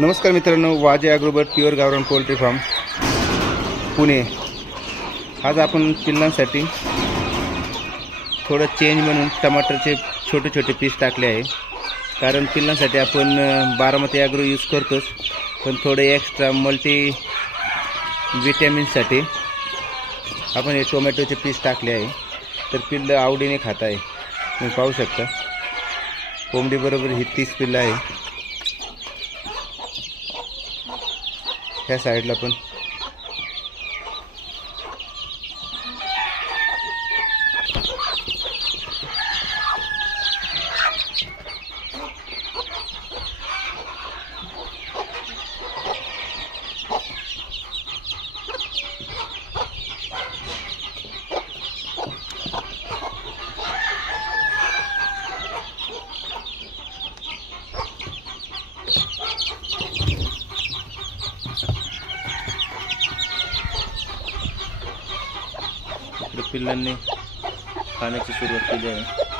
नमस्कार मित्रांनो, वाजे ॲग्रोबर्ट प्युअर गावरान पोल्ट्री फार्म पुणे। आज आपण पिल्लांसाठी थोडं चेंज म्हणून टमाटरचे छोटे छोटे पीस टाकले आहे। कारण पिल्लांसाठी आपण बारामती ॲग्रो यूज करतोच, पण थोडे एक्स्ट्रा मल्टी विटॅमिनसाठी आपण हे टोमॅटोचे पीस टाकले आहे। तर पिल्लं आवडीने खात आहे। तुम्ही पाहू शकता, कोंबडी बरोबर ही 30 पिल्लं आहे। ह्या साईडला पण पिल्लांनी खाण्याची सुरुवात केली आहे।